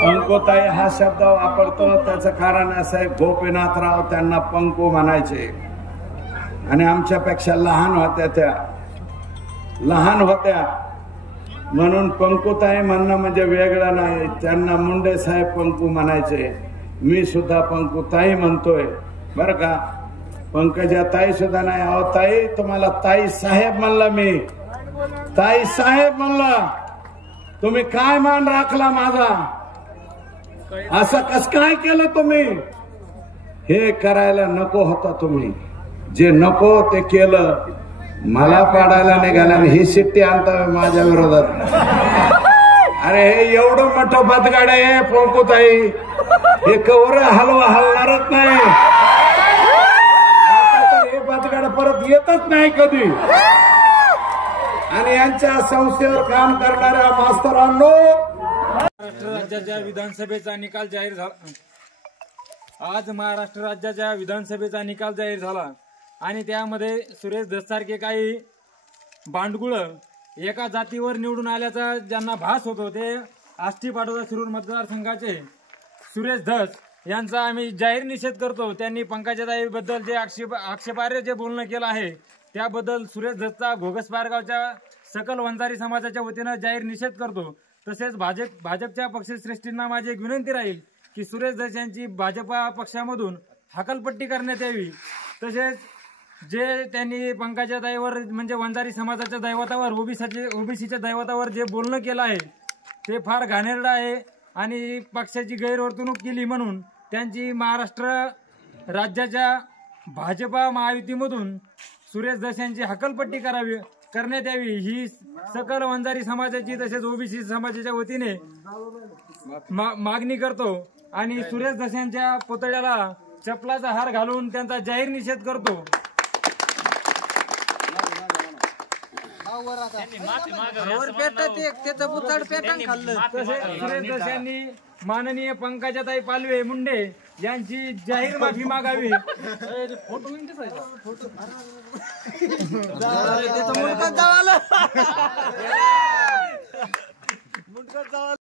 पंकुताई हा शब्द वापरतो त्याचं कारण असं आहे, गोपीनाथराव त्यांना पंकू म्हणायचे आणि आमच्यापेक्षा लहान होत्या म्हणून पंकुताई म्हणणं म्हणजे वेगळं नाही. त्यांना मुंडे साहेब पंकू म्हणायचे, मी सुद्धा पंकुताई म्हणतोय बरं का. पंकजा ताई सुद्धा नाही. अहो ताई, तुम्हाला ताई साहेब म्हणला, मी ताई साहेब म्हणला, तुम्ही काय मान राखला माझा, असं कस काय केलं तुम्ही. हे करायला नको होता तुम्ही, जे नको ते केलं. मला पाडायला निघाला आणि ही शिट्टी आणता माझ्या विरोधात. अरे हे एवढं मोठं बदगाड आहे पंकुताई, हे कवर हलणारच नाही. आता तर हे बदगाड परत येतच नाही कधी. आणि यांच्या संस्थेवर काम करणाऱ्या मास्तरांनो, महाराष्ट्र राज्याच्या विधानसभेचा निकाल जाहीर झाला. आज महाराष्ट्र राज्याच्या विधानसभेचा निकाल जाहीर झाला आणि त्यामध्ये सुरेश धससारखे काही भांडगुळ एका जातीवर निवडून आल्याचा ज्यांना भास होतो ते आष्टी पाटोदा शिरूर मतदारसंघाचे सुरेश धस यांचा आम्ही जाहीर निषेध करतो. त्यांनी पंकजाताईबद्दल जे आक्षेपार्ह जे बोलणं केलं आहे त्याबद्दल सुरेश धसचा घोगस पारगावच्या सकल वंजारी समाजाच्या वतीनं जाहीर निषेध करतो. तसेच भाजपच्या पक्षश्रेष्ठींना माझी एक विनंती राहील की सुरेश धस यांची भाजपा पक्षामधून हकलपट्टी करण्यात यावी. तसेच जे त्यांनी पंकजाताईवर म्हणजे वंजारी समाजाच्या दैवतावर ओबीसीच्या दैवतावर जे बोलणं केलं आहे ते फार घाणेरडं आहे आणि पक्षाची गैरवर्तणूक केली म्हणून त्यांची महाराष्ट्र राज्याच्या भाजपा महायुतीमधून सुरेश धस यांची हकलपट्टी करण्यात यावी ही सकल वंजारी समाजाची तसेच ओबीसी समाजाच्या वतीने मागणी करतो. आणि सुरेश धस यांच्या पुतळ्याला चपलाचा हार घालून त्यांचा जाहीर निषेध करतो. सुरेश धस यांनी माननीय पंकजाताई पालवे मुंडे यांची जाहीर माफी मागावी.